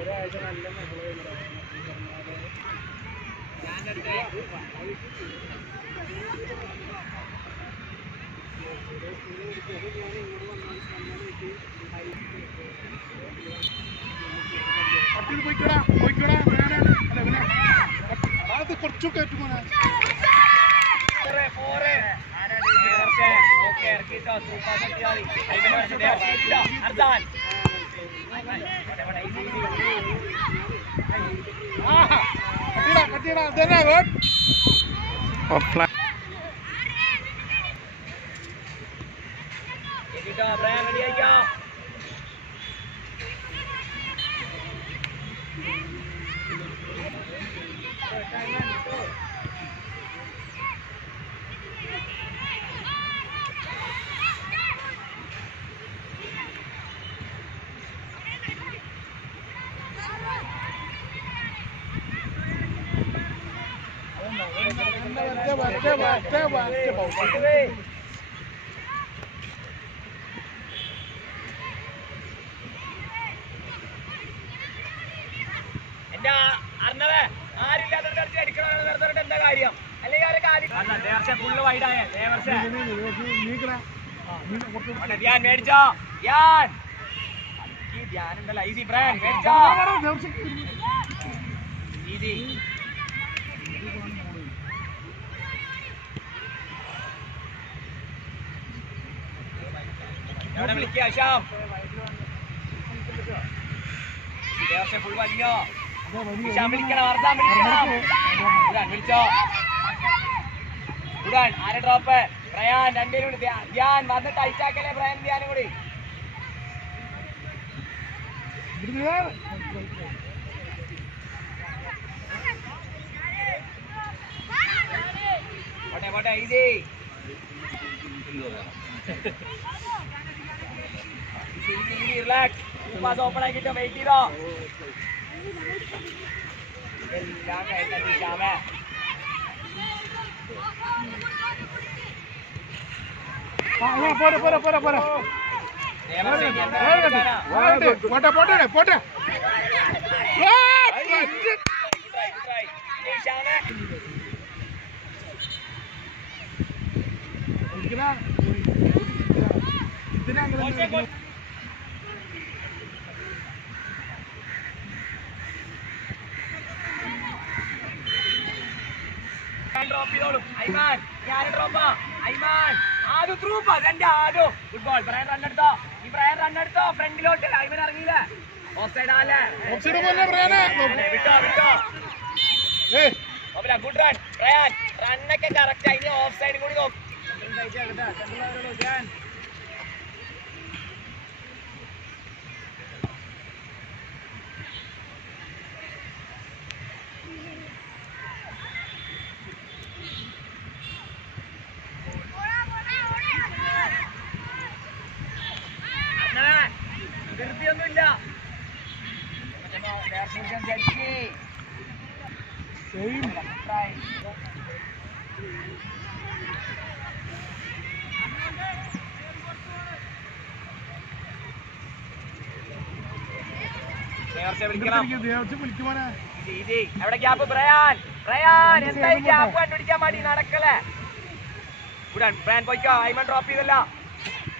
ഒരാഴ്ച നല്ല മകളെ കുറച്ചൊക്കെ എന്റെ അറിഞ്ഞവേ ആരില്ലാത്ത കളിച്ച് അടിക്കണമെന്ന് നിർത്തിട്ട് എന്താ കാര്യം അല്ലെങ്കിൽ ഫുള്ള് വൈഡായ ധ്യാൻ മേടിച്ചോ ധ്യാൻ ഈ ധ്യാൻ ഉണ്ടല്ലോ ഈസി ബ്രാൻ മേടിച്ചോ ഈസി എവിടെ വിളിക്കുക അശാം ഫുൾ വലിഞ്ഞോ വിളിക്കണം അർദ്ദാൻ വിളിക്കണം ഉടാൻ വിളിച്ചോ ഉടാൻ ആരെ ഡ്രോപ്പ് പ്രയാൻ രണ്ടേരും ധ്യാൻ വന്നിട്ട് അയച്ചാക്കല്ലേ പ്രയാൻ ധ്യാനും കൂടി പോട്ടെ പോട്ടെ ഈസി റിലാക്സ് പാസ് ഓപ്പൺ ആക്കിട്ടോ വെയിറ്റ് ചെയ്തോ എല്ലാം കഴിഞ്ഞ ശ്യാമേ പോരെ പോരെ പോരെ പോരെ പോട്ടെ പോട്ടെ പോട്ടെ ഡ്രോപ്പ് ചെയ്തോളും ഐമാൻ ഞാൻ ഡ്രോപ്പാ ഐമാൻ ആദു ത്രൂപ്പാ എന്റെ ആദു ഫുട്ബോൾ ബ്രയൻ റണ്ണെടുത്തോ ഈ ബ്രയൻ റണ്ണെടുത്തോ ഫ്രണ്ടിലോട്ട് ഐമൻ ഇറങ്ങിയില്ലേ ഓഫ് സൈഡ് ആല്ലേ വിട്ടോ വിട്ടോ ഗുഡ് റൺ ബ്രയൻ റണ്ണൊക്കെ കറക്റ്റ് ആയി ഓഫ് സൈഡ് കൂടി നോക്കും ധൃതിയൊന്നുമില്ല എവിടെ ഗ്യാപ്പ് ബ്രയാൻ ബ്രയാൻ എന്തായി ഗ്യാപ്പ് കണ്ടുപിടിക്കാൻ മതി നടക്കല്ലേ ഉടൻ ബ്രയാൻ പോയിക്കോ ഐമൻ ഡ്രോപ്പ് ചെയ്തല്ല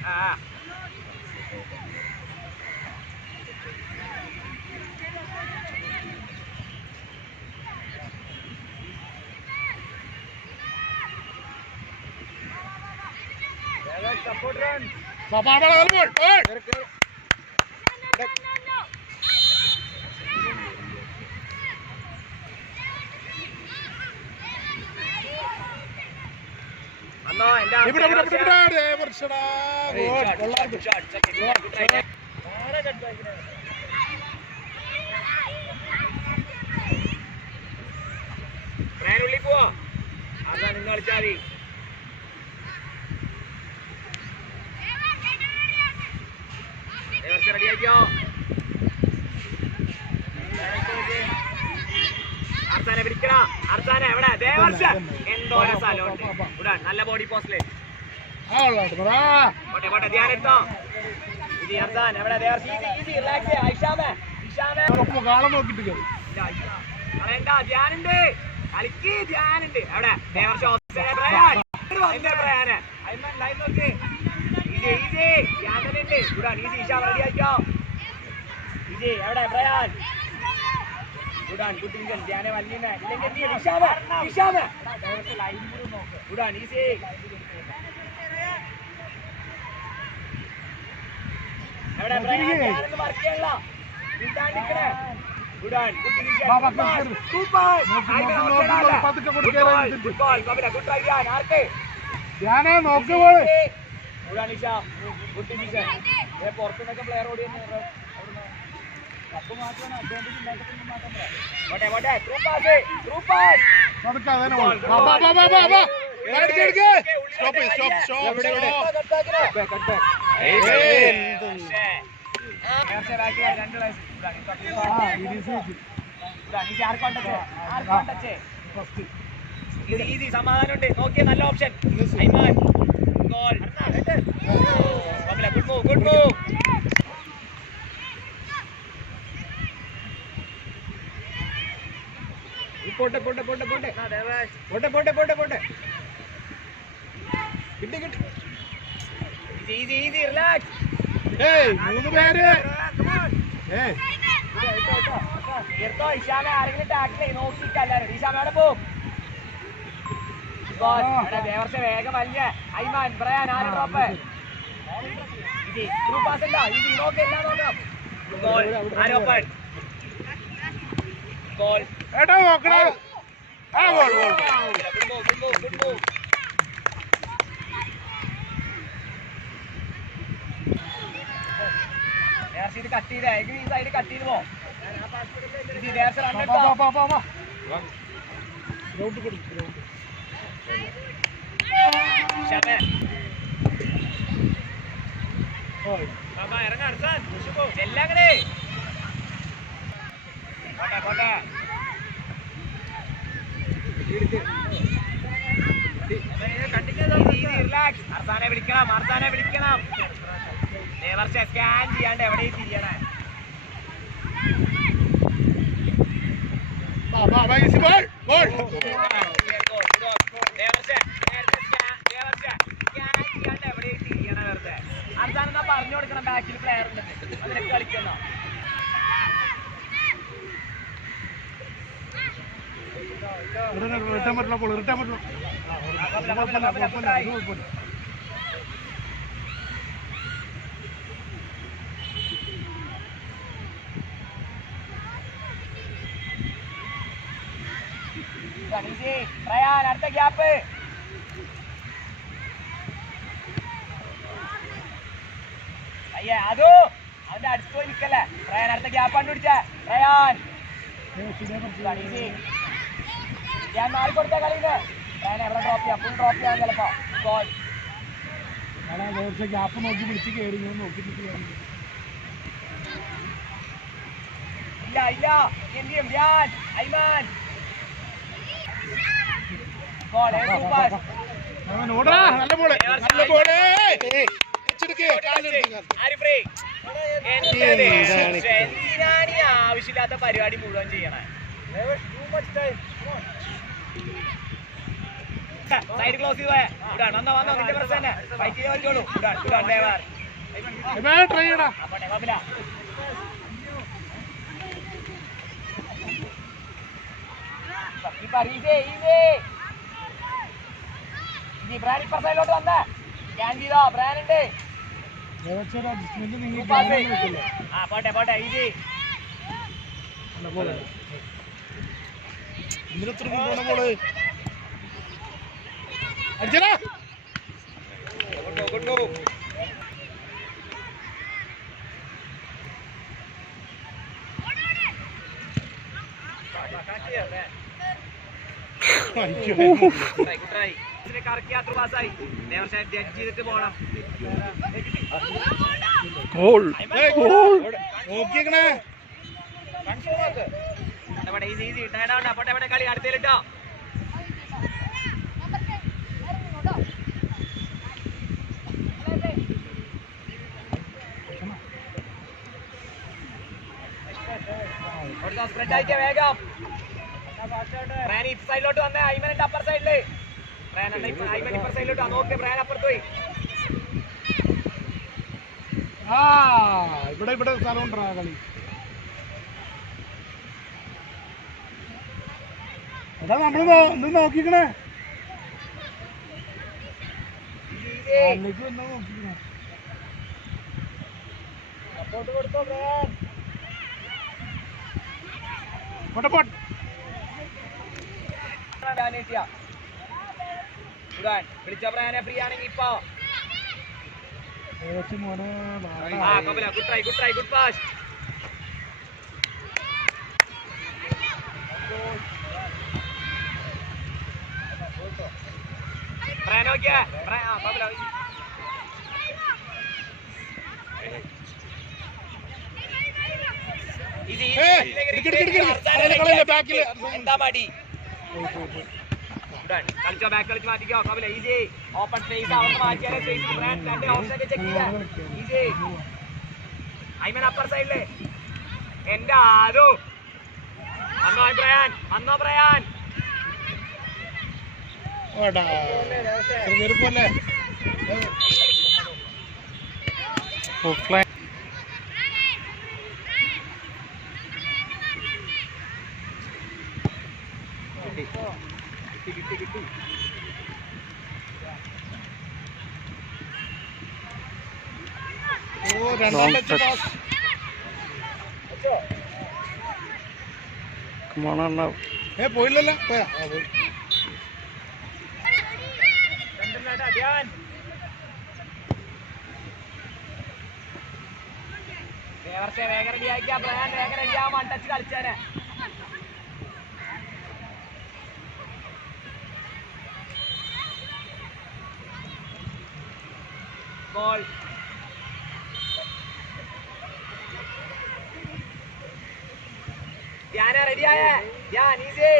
ആ support run. Baba Albert. Anno enda. Ibra വർഷടാ. Good shot. Good try. Very good try. Brian ഉള്ളി പോവാ. അതാ നിങ്ങൾ കളിച്ചാതി. ready ആയിക്കോ അർസാനെ പിടിക്കടാ അർസാനെ എവിടെ ദേവർഷ എന്തോരം സ്ഥലമുണ്ട് ഇവിടെ നല്ല ബോഡി പോസ്റ്റില് പോട്ടെ പോട്ടെ ധ്യാനം എടുത്തോ Easy, Arzan. Ever there? Easy. Relax. Aishame. കാളം നോക്കിട്ട് കയറി പറയണ്ട ധ്യാനുണ്ട് കളിക്ക് ധ്യാനുണ്ട് എവിടെ പ്രയാന് അയ്മൻ ലൈൻ നോക്ക് ഈസി ധ്യാനുണ്ട് ഗുഡാണ് ഈസി ഇഷാമ റെഡി ആയിക്കോ ഈസി എവിടെ പ്രയാൻ ഗുഡാണ് കുട്ടികൾ ധ്യാനെ വല്ലിന ഇല്ലെങ്കിൽ ഇഷാമ ഗുഡാണ് ഈസി എവിടെ പ്രയാൻ ധ്യാനെന്ന് വർക്ക് ചെയ്യണ്ട ഇണ്ടാണ്ടിക്കണേ ഗുഡാണ് ഞാനാ നോക്കുമ്പോൾ പുറത്തുനിന്നൊക്കെ പ്ലെയർ ഓടി ഈസി സമാധാനമുണ്ട് നോക്കിയ നല്ല option Aiman goal good move പോട്ടെ കിട്ടി ഈസി റിലാക്സ് മൂന്ന് പേര് എടുത്തോ ഇഷാമെ ആരെങ്കിലും ടാക്കിലേ നോക്കിയിട്ടല്ലാരും ഇഷാമ എവിടെ പോവും ദേവർഷ വേഗം വലിയ ഐമാൻ പറയാൻ ആര് ഡ്രോപ്പ് ഈസി ത്രൂ പാസ് അല്ല ഈസി നോക്കി എല്ലാം നോക്കണം ഗോൾ ആര് ഓപ്പൺ ഗോൾ ഏട്ടാ നോക്കണേ ആ ഗോൾ ഗുഡ് മൂവ് ഇത് കട്ട് ചെയ്തേ ഈ സൈഡ് കട്ട് ചെയ്ത് പോ ചെല്ലങ്ങനെ പോട്ടെ റിലാക്സ് അർസാനെ വിളിക്കണം ദേവർഷ സ്കാൻ ചെയ്യാണ്ട് എവിടെയും തിരിയണേ അർസാനെന്നാ പറഞ്ഞു കൊടുക്കണം ബാക്കിൽ പ്ലെയർ ഉണ്ടെന്ന് അതിനൊക്കെ കളിക്കണോ റിട്ടേൺ പറ്റില്ല പ്രയാൻ അടുത്ത ഗ്യാപ്പ് അയ്യേ അതോ അവന്റെ അടുത്ത് പോയി നിക്കല്ലേ പ്രയാൻ അടുത്ത ഗ്യാപ്പ് കണ്ടുപിടിച്ച പ്രയാൻ ഞാൻ മാറി കൊടുത്ത കളിയില് പ്രയാൻ എവിടെ ഡ്രോപ്പ് ചെയ്യാം ഫുൾ ഡ്രോപ്പ് ചെയ്യാൻ ചിലപ്പോ ഗോൾ ഗ്യാപ്പ് നോക്കി പിടിച്ച് കയറി നോക്കിട്ട് ഇല്ല എന്ത് ചെയ്യും ധ്യാൻ ഐമാൻ ഗോൾ നല്ല ബോള് എന്തിനാണ് ഈ ആവശ്യമില്ലാത്ത പരിപാടി മുഴുവൻ ചെയ്യണേ സൈഡ് ക്ലോസ് ചെയ്ത് പോയാ വന്നോ നിന്റെ പ്രശ്നം തന്നെ ഫൈറ്റ് ചെയ്ത് പറ്റുള്ളൂ ട്രൈ ചെയ്യടാ ബ്രാൻഡ് ഇപ്പർ സൈഡിലോട്ട് വന്നേ സ്കാൻ ചെയ്തോ ബ്രാൻഡ് ഉണ്ട് പോട്ടെ ഈസി കറക്കിയാത്ര പാസ്സായി ജഡ്ജ് ചെയ്തിട്ട് പോണം നോക്കിയേക്കണേ ഈസി പോട്ടെ കളി അടുത്തേലിട്ടോ സ്പ്രെഡ് ആയിക്കേ വേഗം. ബ്രയാൻ ഈ സൈഡിലോട്ട് വന്നേ. ഐമൻ അപ്പർ സൈഡില്. ഐമൻ ഇപ്പർ സൈഡിലോട്ട് നോക്ക്. ബ്രയാൻ അപ്പുറത്ത് പോയി. ഇവിടെ സ്ഥലം ഉണ്ടോ കളി? എടാ നമ്മള് ഇത് നോക്കിക്കണേ. നോക്കിക്കണേ. സപ്പോർട്ട് കൊടുത്തോ ബ്രയാൻ. വിളിച്ച ബ്രയാനെ ഫ്രീ ആണെങ്കിൽ ഇപ്പൊ ഗുഡ് പാസ്. ബ്രയാൻ നോക്കിയാ എന്താ മടി? കളിച്ചോ, ബാക്ക് കളിച്ച് മാറ്റിക്കോ. ഈസി ഓപ്പൺ സ്പേസ് അവർക്ക് മാറ്റിയാലേ സ്പേസ്. രണ്ട് ഓപ്ഷൻ ചെക്ക് ചെയ്യാം. ഈസി ഐമൻ അപ്പർ സൈഡില്. എന്റെ ആരോ വന്നോ ബ്രയാൻ, വന്നോ ബ്രയാൻ. കിട്ടി. പോയില്ലല്ലോ. വേഗം റെഡി ആയിക്കാ ബ്രയാൻ. വേഗം റെഡി ആവാൻ വൺ ടച്ച് കളിച്ചേനെ. ഗോൾ. ധ്യാന റെഡിയായേ? ധ്യാൻ ഈസി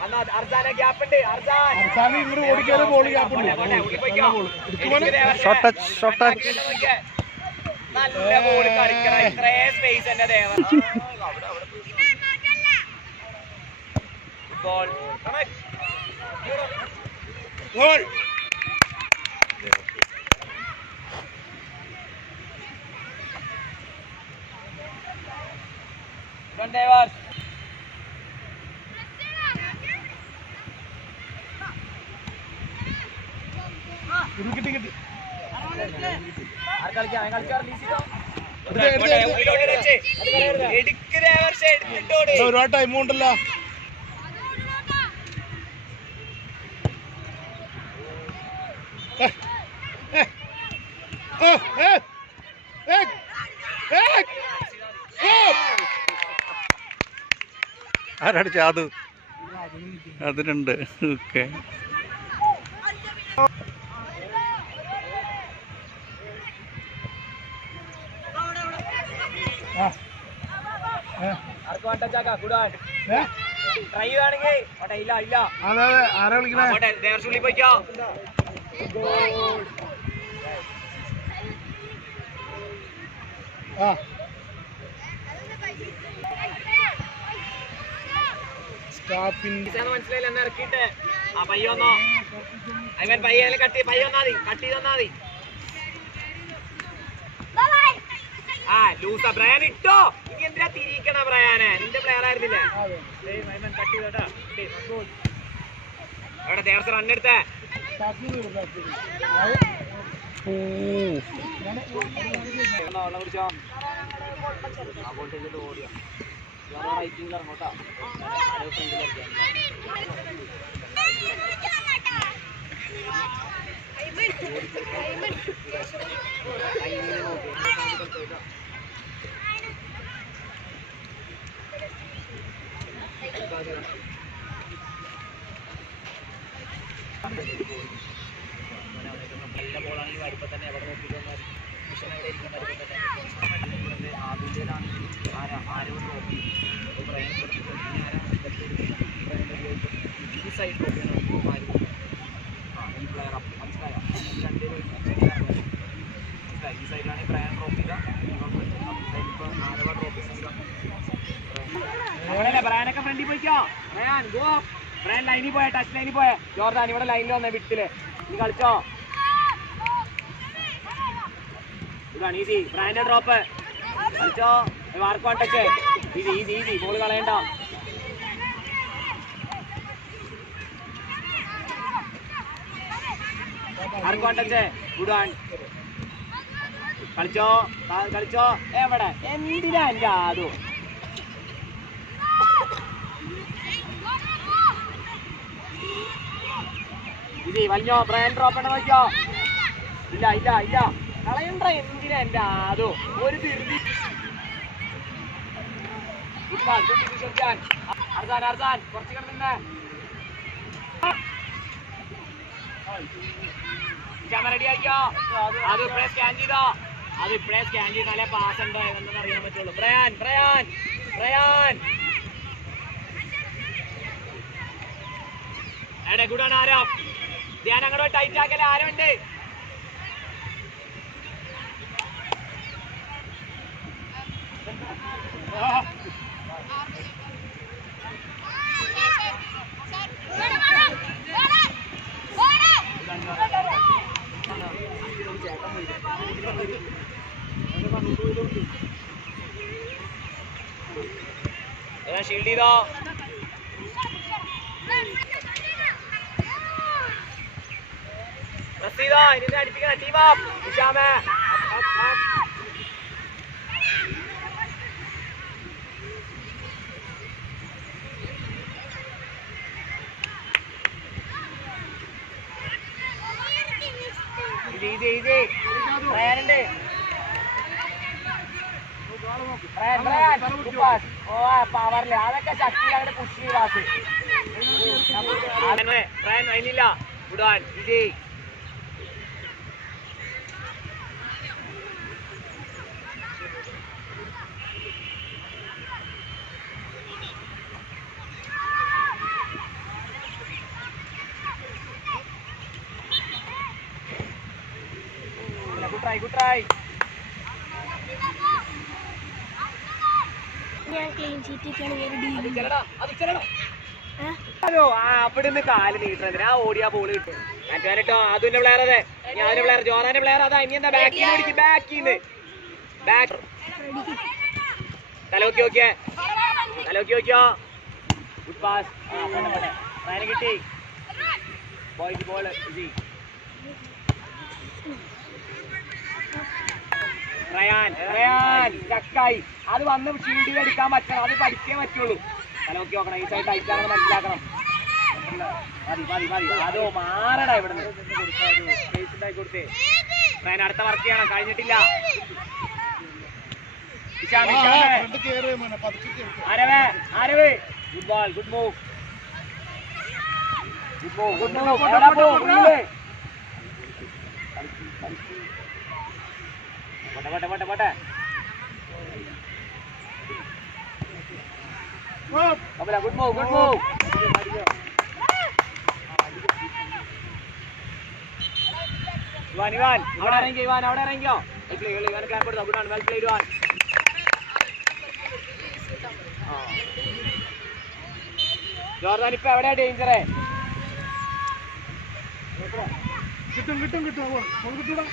വന്നോ. അർജാന ഗ്യാപ്പ് ഉണ്ട്. അർജാൻ ഇങ്ങോട്ട് ഓടിക്കാതെ ബോൾ ഗ്യാപ്പ് നല്ല ബോൾ കളിക്കണം. ഇത്രയും സ്പേസ് എന്റെ ദേവൻ. ഗോൾ. കിട്ടി. ഒരുപാട് ടൈം ഉണ്ടല്ലോ. ആരടിച്ച അത് അതിനുണ്ട്. ഓക്കെ ട്രൈ വേണമെങ്കിൽ ഇല്ല. ആരാ വിളിക്കണേ? ദേവർസുള്ളി പോയിക്കോ. മനസ്സിലായില്ല. എന്നാ ഇറക്കിയിട്ട് ആ പയ്യൊന്നോ അവൻ പയ്യെ കട്ട് ചെയ്തൊന്നാ മതി. ആ ലൂസ ബ്രയാൻ ഇട്ടോ. ഇനി എന്തിനാ തിരിക്കണ ബ്രയാനെ? നിന്റെ പ്ലെയർ ആയിരുന്നില്ലേ? കട്ട് ചെയ്തോട്ടാ. അവിടെ ദേവർസ് റണ്ണെടുത്തേ. കുടിച്ചോ. ഓടിയോ റൈറ്റിംഗിൽ ഇറങ്ങോട്ടാ. നല്ല ബോളാണെങ്കിൽ വരുമ്പോൾ തന്നെ എവിടെ നോക്കിയിട്ട് വന്നാൽ മിഷൻ എവിടെ ഇരിക്കും വരുമ്പോൾ തന്നെ ആദ്യത്തേതാണെങ്കിൽ ആരോട് നോക്കി ഈ സൈഡ് നോക്കിയാണ് ഈ പ്ലെയർ മനസ്സിലായോ? ഈ സൈഡിലാണെങ്കിൽ ബ്രയാൻ ഡ്രോപ്പ് ചെയ്താൽ ഇപ്പോൾ ആരവ ഡ്രോപ്പ് ചെയ്യുന്നത് ഇവിടെ ബ്രാനൊക്കെ ഫ്രണ്ടിൽ പോയിക്കോ. Bran go. ബ്രാൻ ലൈനിൽ പോയ, ടച്ച് ലൈനിൽ പോയ. ജോർദാൻ ഇവിടെ ലൈനിൽ വന്നേ വിട്ടില്. നീ കളിച്ചോ. ഇതാണ് ഈസി. ബ്രാൻഡ് ഡ്രോപ്പ് കളിച്ചോ. Mark one touch. Easy easy easy. Ball കളയണ്ട. Mark one touch. Good one. കളിച്ചോ കളിച്ചോ. എവിടെ എന്തിനാ എന്റെ ആദു. ഇത് വലിഞ്ഞോ. ബ്രാൻ ഡ്രോപ്പ് ആണ് നോക്കിയോ. ഇല്ല ഇല്ല ഇല്ല കളയണ്ട. എന്തിനാ എന്റെ ആദു ഒരു തിരുതി. അർസാൻ അർസാൻ കുറച്ച് കിടന്നെ. ക്യാമറ റെഡി ആയിക്കോ. അത് ഇപ്പഴേ സ്കാൻ ചെയ്തോ. അത് ഇപ്പഴേ സ്കാൻ ചെയ്താലേ പാസ് ഉണ്ടോ എന്നൊന്നും അറിയാൻ പറ്റുള്ളൂ. ബ്രയാൻ ബ്രയാൻ ബ്രയാൻ എടെ ഗുഡാണ്. ആരോ ധ്യാൻ അങ്ങോട്ട് ടൈറ്റ് ആക്കല്ലേ. ആരോ ഉണ്ട്. ഷീൽഡ് ചെയ്തോ. പ്രസ് ചെയ്തോ. ഇനി അടിപ്പിക്കണം. Team up. നിശാമേ ഈസി ഈസി. പ്രയാനുണ്ട്. പവറില് അതൊക്കെ ശക്തി അങ്ങനെ പുഷ് ചെയ്താസ്. അതിനില്ല. വിടാൻ ഈസി. Good try. ഹലോ അവിടുന്ന് കാല് നീട്ടുന്നത്. ആ ഓടിയാ ബോൾ കിട്ടും. കേട്ടോ അതിന്റെ പ്ലെയർ. അതെ ഞാന്റെ പ്ലെയർ. ജോറാന്റെ പ്ലെയർ. അതാ ഇനി എന്താ ബാക്കിന്ന് പിടിക്കും. ബാക്കിന്ന് ബാക്ക് തലോക്കി നോക്കിയേ. തലോക്കി നോക്കിയോ. Good pass. അതിനെ കിട്ടി. ബോയ്ക്ക് ബോൾ. ഈസി. റയാൻ റയാൻ ചക്കായി. അത് വന്ന് ഷീൽഡിൽ അടിക്കാൻ പറ്റണം. അത് പഠിക്കേ പറ്റുള്ളൂ. തലോക്കി നോക്കണം. ഈ സൈഡ് ടൈറ്റാണെന്ന് മനസ്സിലാക്കണം. മതി മതി മതി. അതോ മാറടാ ഇവിടുന്ന്. കൊടുത്തേ. റയാൻ അടുത്ത വർക്ക് ചെയ്യണം. കഴിഞ്ഞിട്ടില്ല. ആരവേ ആരവേ. Good ball. Good move. Good move. Good move. പോട്ടെ പോട്ടെ പോട്ടെ. Good move. Good move. Ivan Ivan അവിടെ ഇറങ്ങിയോ. ഇവാൻ അവിടെ ഇറങ്ങിയോ. ഇവാൻ ക്ലാപ്പ് കൊടുത്തോ. Good well played Ivan. Jordan ഇപ്പൊ എവിടെയാ ഡേഞ്ചറേ. കിട്ടും കിട്ടും കിട്ടും. കിട്ടൂടാ.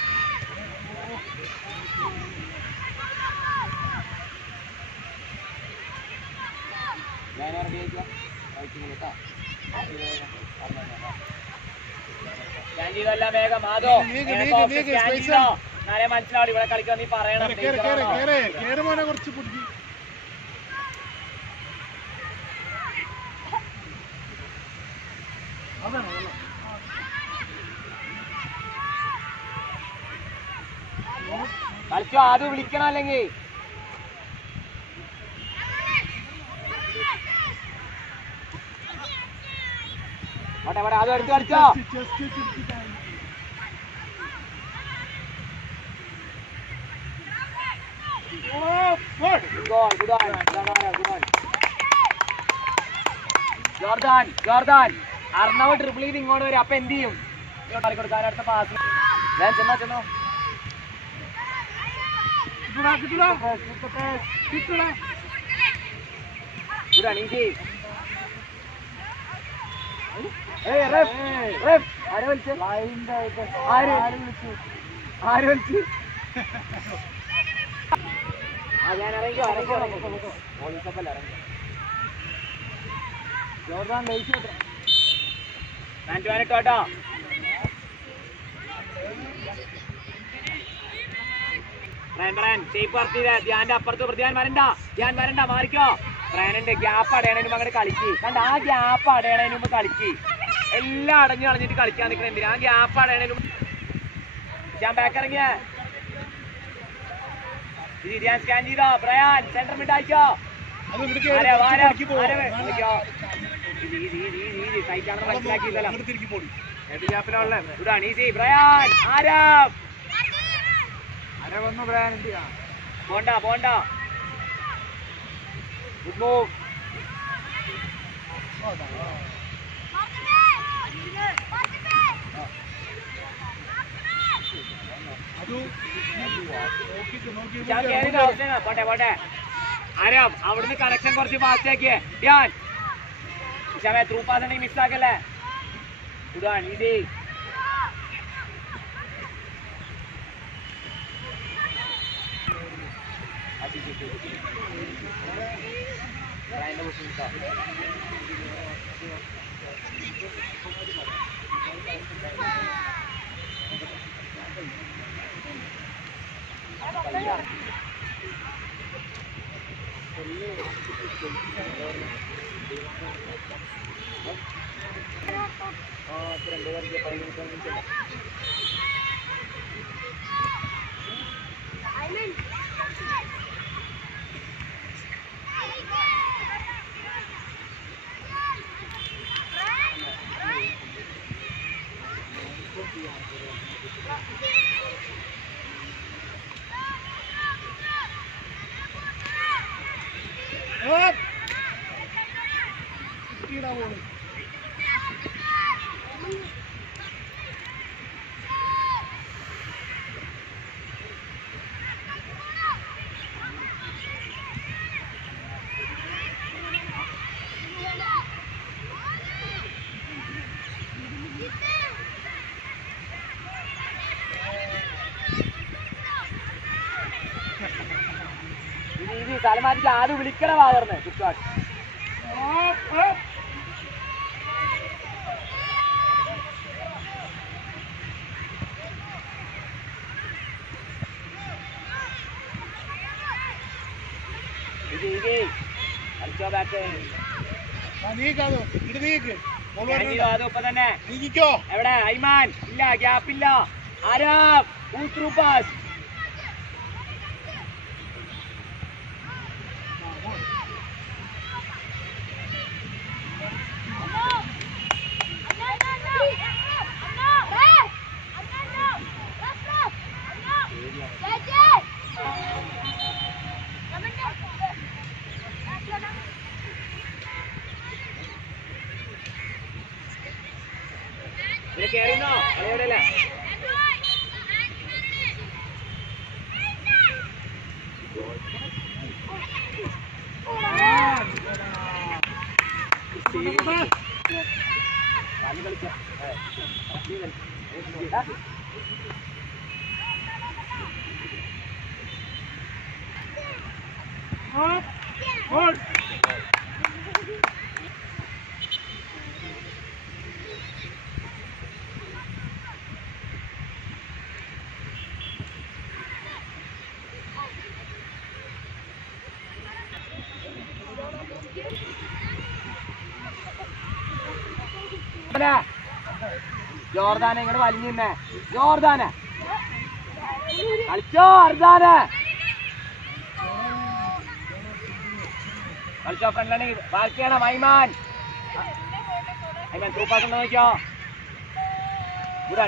ചെയ്തല്ല വേഗം. അതോ ഞാനേ മനസ്സിലാവും. ഇവിടെ കളിക്കാൻ നീ പറയണം. കുറച്ച് പിടിക്കും. കളിച്ചോ. അത് വിളിക്കണം. അല്ലെങ്കിൽ അവിടെ അത് എടുത്ത് കളിച്ചോ. ജോർദാൻ ജോർദാൻ അർണവ് ട്രിപ്പിൾ ചെയ്ത് ഇങ്ങോട്ട് വരും. അപ്പൊ എന്ത് ചെയ്യും. കൊടുക്കാൻ അടുത്ത പാസ്. ഞാൻ ചെന്നോ ചെന്നോ. Good on, easy. Hey, ref. ആരെ വിളിച്ചു? ആര് വിളിച്ചു? ഞാൻ ഇറങ്ങിക്കോ. പോലീസപ്പല്ല ഇറങ്ങിക്കോ. ജോർദാൻ ലയിച്ചു ഇട്ടോട്ടോ. ഷേപ്പ് വർത്തിയത് ധ്യാന്റെ അപ്പുറത്ത് ധ്യാൻ വരണ്ട മാറിക്കോ. ബ്രാനുണ്ട് ഗ്യാപ്പ് അടയണതിന് അങ്ങോട്ട് കളിക്ക്. കണ്ട ആ ഗ്യാപ്പ് അടയണതിന് മുമ്പ് കളിക്ക്. എല്ലാം അടഞ്ഞു കളഞ്ഞിട്ട് കളിക്കാൻ നിൽക്കണ എന്തിനാ? ആ ഗ്യാപ്പ് അടയണതിന് മുമ്പ് ഞാൻ ബാക്ക് ഇറങ്ങിയ ധ്യാൻ സ്കാൻ ചെയ്തോ. ബ്രയാൻ സെന്റർ മിഡ് അയച്ചോ. പോണ്ട ഗുഡ് മൂവ്. പോട്ടെ ആരാം അവിടുന്ന് കണക്ഷൻ കുറച്ച് ഫാസ്റ്റ് ആക്കിയേ. ധ്യാൻ ത്രൂ പാസ് ഉണ്ടെങ്കിൽ മിസ് ആക്കല്ലേ. ഇതാണ് ഈസി. തലമാറ്റിക്ക് ആരും വിളിക്കണ വാർന്ന് ചുറ്റാട്. കളിച്ചോ ബാക്ക്. അതിപ്പോ തന്നെ എവിടെ ഐമാൻ ഇല്ല, ഗ്യാപ്പില്ല. ആരാം ത്രൂ പാസ്. കേറിന്നോ കളിയോടല്ലേ? ജോർദാനെ ഇങ്ങോട്ട് വലിഞ്ഞേ. ജോർദാനെ കളിച്ചോ. അർദാനെ കളിച്ചോ. ഫ്രണ്ടിലാണ് ബാക്കിയാണ് ഐമാൻ. ത്രൂ പാസ് ഉണ്ടോ നോക്കിയോ.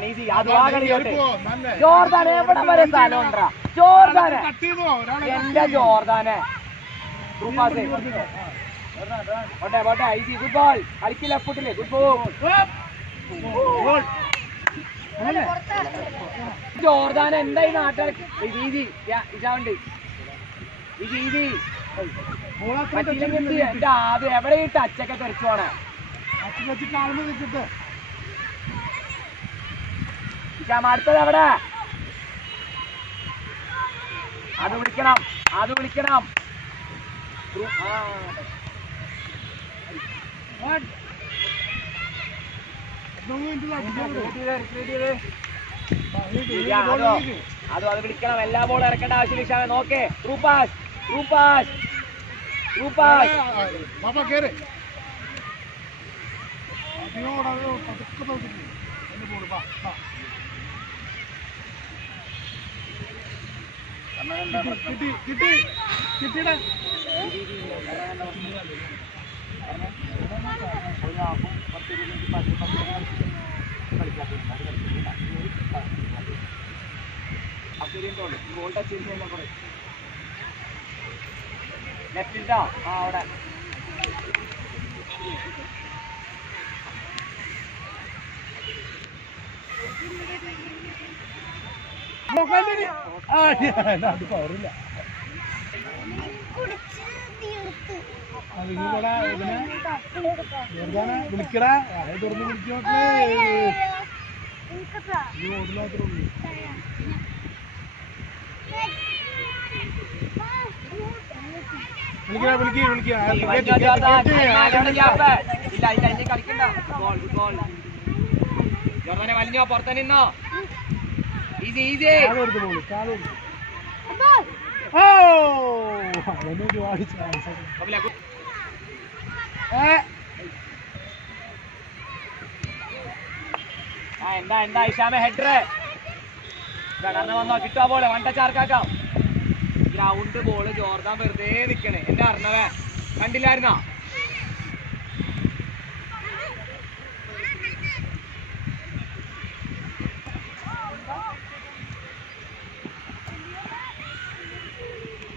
ഈസി. അത് കളിക്കോട്ടെ. ജോർദാനെ എവിടെ വരെ സ്ഥലം ഉണ്ടാ? ജോർദാനെ എന്റെ ജോർദാനെ ത്രൂ പാസ് പോട്ടെ. ഈസി. Good ball. കളിക്കില്ല ഫുട്ടില്. Good ball. ജോർദാൻ എന്തായി നാട്ടിൽ. ഈസി ഇതാവുണ്ട്. ഈസി പറ്റിയില്ലെങ്കിൽ എന്ത് ചെയ്യാ? എന്റെ ആദ്യം എവിടെ ഈ ടച്ചൊക്കെ തെറിച്ചു പോണേ? കാലം നിൽക്കട്ടെ. അടുത്തത് എവിടെ? അത് വിളിക്കണം, അത് വിളിക്കണം. അതോ അത് വിളിക്കണം. എല്ലാ ബോളും ഇറക്കേണ്ട ആവശ്യമില്ല. നോക്കേ, റൂപാസ് റൂപാസ് റൂപാസ് ബാബാ കേറ്. അതിനോടത് പതുക്കെ നോക്കിട്ട് എന്നെ പോടും. വാ വാ. കിട്ടി കിട്ടി കിട്ടിയുടെ ലെഫ്റ്റിട്ടോ അവിടെ അത് പവറില്ല. അതിനൂടെ ഇതിനെ വിളിക്കടാ. അത് തുറന്ന് വിളിച്ചോട്ടെ. ഈ ഓടില്ലാത്രേ ഉള്ളൂ. വിളിക്കാ വിളിക്കുക വിളിക്കുക. വലിഞ്ഞോ പുറത്ത് നിന്നോ. Easy easy. എന്താ എന്താ ഇഷാമെ ഹെഡർ വന്നോ. കിട്ടോ ബോള് വണ്ട ചാർക്കാക്കാം. ഗ്രൗണ്ട് ബോള് ജോർദാൻ വെറുതെ നിക്കണേ. എന്റെ അറിഞ്ഞവേ കണ്ടില്ലായിരുന്നോ?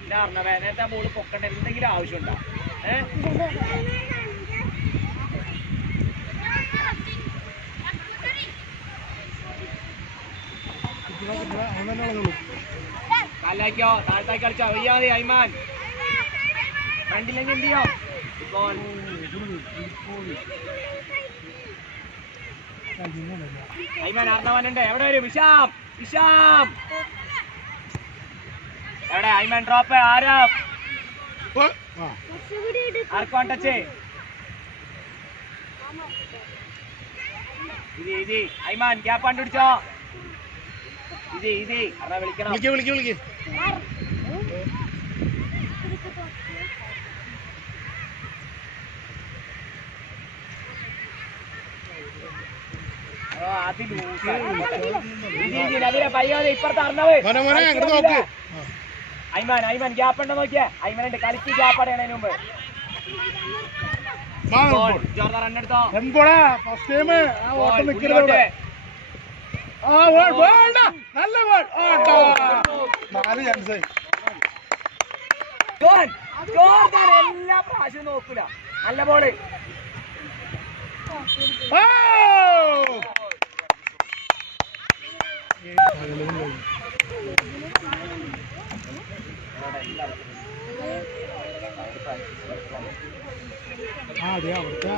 എന്റെ അറിഞ്ഞവേ നേരത്തെ ബോള് പൊക്കണ്ട എന്തെങ്കിലും ആവശ്യമുണ്ടോ? കാലാക്കോ താഴത്താക്കി കളിച്ചോ. വയ്യാതെ ഐമാൻ ഫ്രണ്ടില്ലെങ്കിൽ എന്ത് ചെയ്യോ? ഐമാൻ അറിഞ്ഞവനുണ്ട്. എവിടെ വരും? വിശാം വിശാം എവിടെ? ഐമാൻ ഡ്രോപ്പ്. ആരാ ആർക്കോ ടച്ച്? ഇത് ഇത് ഐമാൻ ഗ്യാപ്പ് കണ്ടുപിടിച്ചോ. ഇത് ഇത് അതാ വിളിക്കണം. വിളിക്കുക വിളിക്കുക വിളിക്കുക. ഇപ്പുറത്ത് അറിഞ്ഞവ് ഐമാൻ ഐമാൻ ഗ്യാപ്പ് ഉണ്ടോ നോക്കിയേ. ഐമാനുണ്ട്. കളിക്ക് ഗ്യാപ്പ് അടയണതിന് മുമ്പ് ജോർദാൻ റണ്ണെടുത്തോ. നല്ല ബോൾ. ജോർദാൻ എല്ലാ പ്രാവശ്യവും നോക്കൂല. നല്ല ബോള്. അതെ അവിടുത്തെ